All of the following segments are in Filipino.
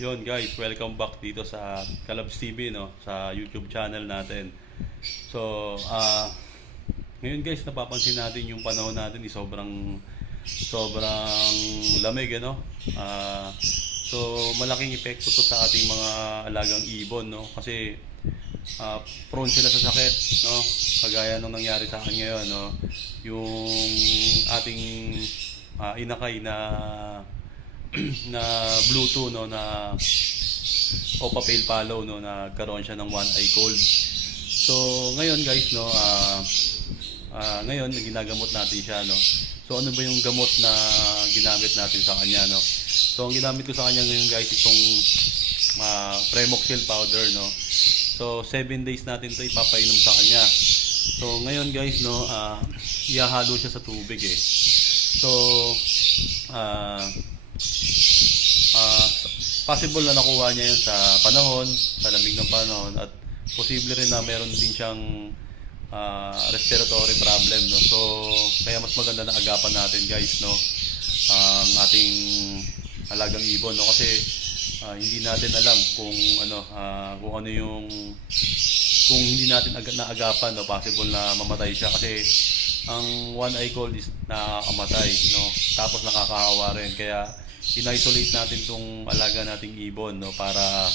Yon guys, welcome back dito sa Kalabs TV, no, sa YouTube channel natin. So, ngayon guys, napapansin natin yung panahon natin is sobrang lamig, ano? So malaking epekto to sa ating mga alagang ibon, no? Kasi prone sila sa sakit, no? Kagaya nung nangyari sa akin ngayon, no? Yung ating inakay na na Bluetooth, no, na Opa Pale Follow, no, nagkaroon siya ng one eye cold. So ngayon guys, no, ngayon ginagamot natin siya, no. So ano ba yung gamot na ginamit natin sa kanya, no? So ang ginamit ko sa kanya ngayon guys itong Premoxil powder, no. So 7 days natin 'to ipapainom sa kanya. So ngayon guys, no, ihahalo siya sa tubig eh. So possible na nakuha niya yun sa panahon, sa lamig ng panahon, at posible rin na meron din siyang respiratory problem, no. So kaya mas maganda na agapan natin guys, no, ang ating alagang ibon, no, kasi hindi natin alam kung ano yung kung hindi natin naagapan, no, possible na mamatay siya kasi ang one eye cold is nakakamatay, no, tapos nakakahawa rin. Kaya in-isolate natin tong alaga nating ibon, no, para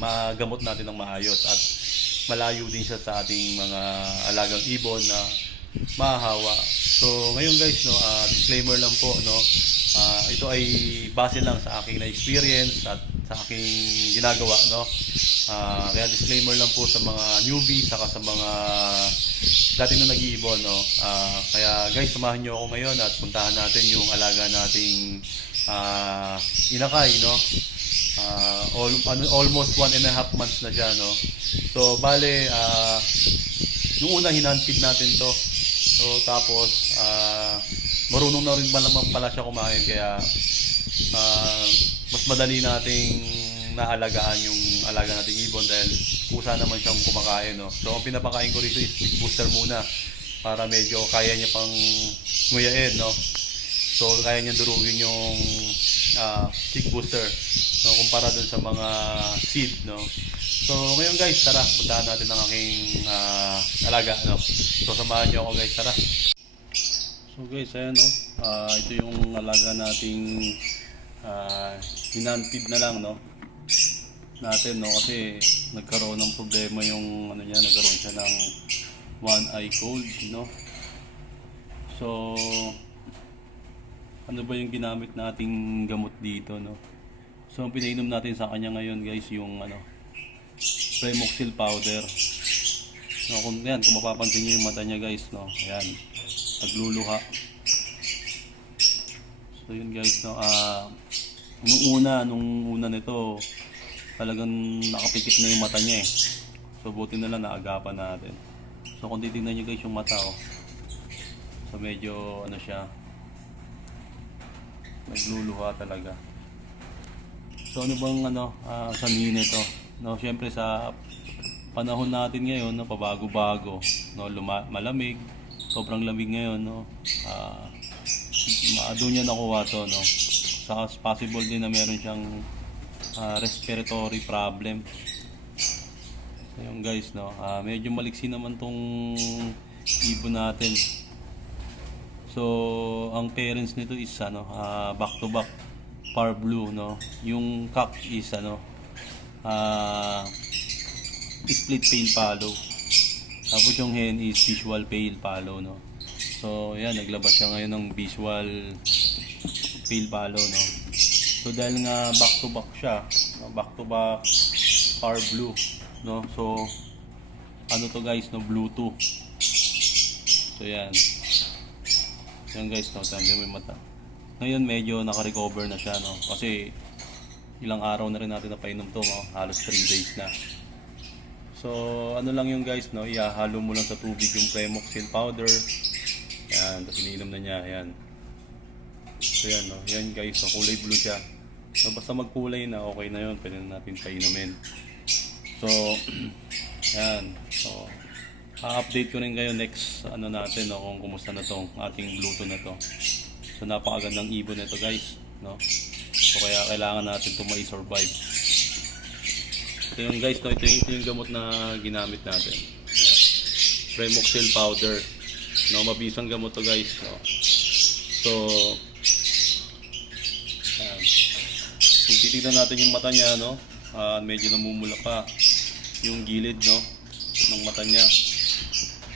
magamot natin ng maayos at malayo din siya sa ating mga alagang ibon na mahahawa. So ngayon guys, no, disclaimer lang po, no, ito ay base lang sa aking na-experience at sa aking ginagawa, no. Kaya disclaimer lang po sa mga newbie saka sa mga dati na nag-iibon, no. Kaya guys, samahan niyo ako ngayon at puntahan natin yung alaga nating inakay, no. Almost 1.5 months na siya, no. So bale, nung una hinanpid natin to. So tapos marunong na rin naman pala siya kumain, kaya mas madali nating naalagaan yung alaga nating ibon dahil kusa naman siyang kumakain, no. So ang pinapakain ko rito is Tick Booster muna para medyo kaya niya pang nguyain, no. So kaya niya durugin yung Tick Booster, no, kumpara dun sa mga seed, no. So ngayon guys, tara, puntahan natin ang aking alaga, no. So samahan niyo ako guys, tara. So guys, ayan, no, ito yung alaga nating hinanpid na lang, no, natin, no, kasi nagkaroon ng problema yung ano niya, nagkaroon siya ng one eye cold, no. So ano ba yung ginamit nating gamot dito, no. So ang pinainom natin sa kanya ngayon guys yung Premoxil powder, no. Kung mapapansin niyo yung mata niya guys, no, ayan, nagluluha. So yun guys, no, nung una nito talagang nakapikit na yung mata niya eh. So buti na lang naagapan natin. So kung titignan niyo guys yung mata, oh, so medyo siya, nagluluha talaga. So ano bang sanhin nito, no? Syempre sa panahon natin ngayon, no, pabago-bago, no, malamig, sobrang lamig ngayon, no. Doon niya nakuha to, no. Saka possible din na meron siyang respiratory problem. So yung guys, no, medyo maliksi naman tong ibon natin. So ang parents nito is back to back Par Blue, no. Yung cock is split pale follow. Tapos yung hen is visual pale follow, no. So yan, naglabas siya ngayon ng visual pale follow, no. So dahil nga back to back siya, no, back to back Par Blue, no. So to guys, no, Bluetooth. So yan guys, no, tanda mo yung mata. Ngayon medyo naka-recover na siya, no, kasi ilang araw na rin natin napainom to, no? Halos 3 days na. So ano lang yung guys, no, ihahalo mo lang sa tubig yung Premoxil powder. Yan, tapos iniinom na niya, yan. So yan, no, yan guys, no, kulay blue siya. So basta magkulay na, okay na yun, pwede na natin painumin. So yan, so update ko rin kayo next natin, no, kung kumusta na tong ating Bluetooth na to. So napakagandang ibon nito guys, no. So kaya kailangan natin ito mai-survive. Ito yung guys, no? Ito yung gamot na ginamit natin. Ayan. Premoxil powder. No, mabisang gamot to guys. No? So, ayan. Kung titignan natin yung mata niya, no? Medyo namumula pa yung gilid, no? Ng mata niya.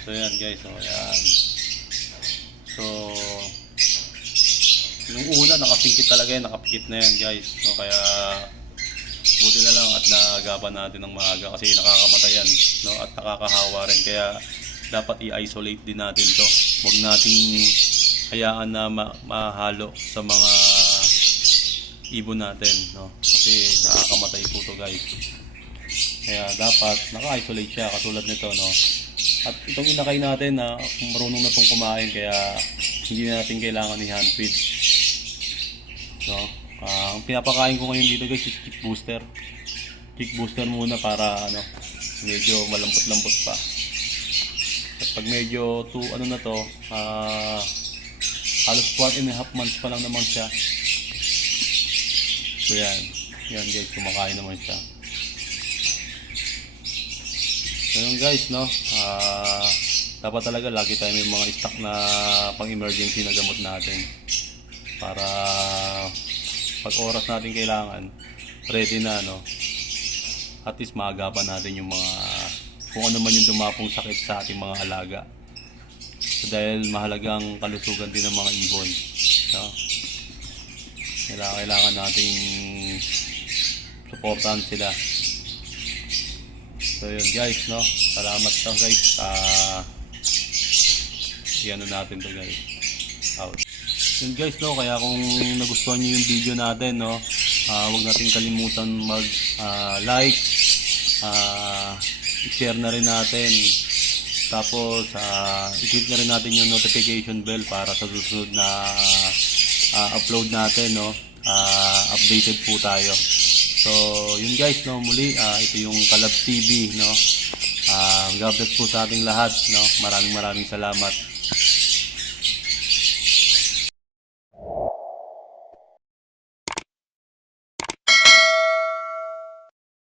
So ayan guys, so ayan. So, nung una nakapingkit talaga yan, nakapikit na yan guys. So kaya buti na lang at naagapan natin ng maaga kasi nakakamatay yan, no? At nakakahawa rin, kaya dapat i-isolate din natin to. Huwag nating hayaan na mahalo sa mga ibon natin, no? Kasi nakakamatay po to guys. Kaya dapat naka-isolate siya katulad nito, no? At itong inakay natin na marunong na itong kumain, kaya hindi na natin kailangan ni hand feed. So, ang pinapakain ko ngayon dito guys is kick booster. Kick booster muna para ano, medyo malambot-lambot pa. At pag medyo ano na to, halos 1.5 months pa lang naman siya. So yan, yan guys, kumakain naman siya. So yun guys, no, dapat talaga lagi tayo may mga stock na pang emergency na gamot natin para pag oras natin kailangan ready na, no, at least maagapan natin yung mga kung ano man yung dumapong sakit sa ating mga alaga. So dahil mahalagang kalusugan din ng mga ibon, no? Kailangan nating supportan sila. So yun guys, no, salamat to guys. Iano natin to guys, out. Yun guys, no, kaya kung nagustuhan nyo yung video natin, no, huwag natin kalimutan mag like, i-share na rin natin, tapos i-click na rin natin yung notification bell para sa susunod na upload natin, no, updated po tayo. So yun guys, no, muli ito yung Kalabs TV, no. God bless po sa ating lahat, no. Maraming salamat.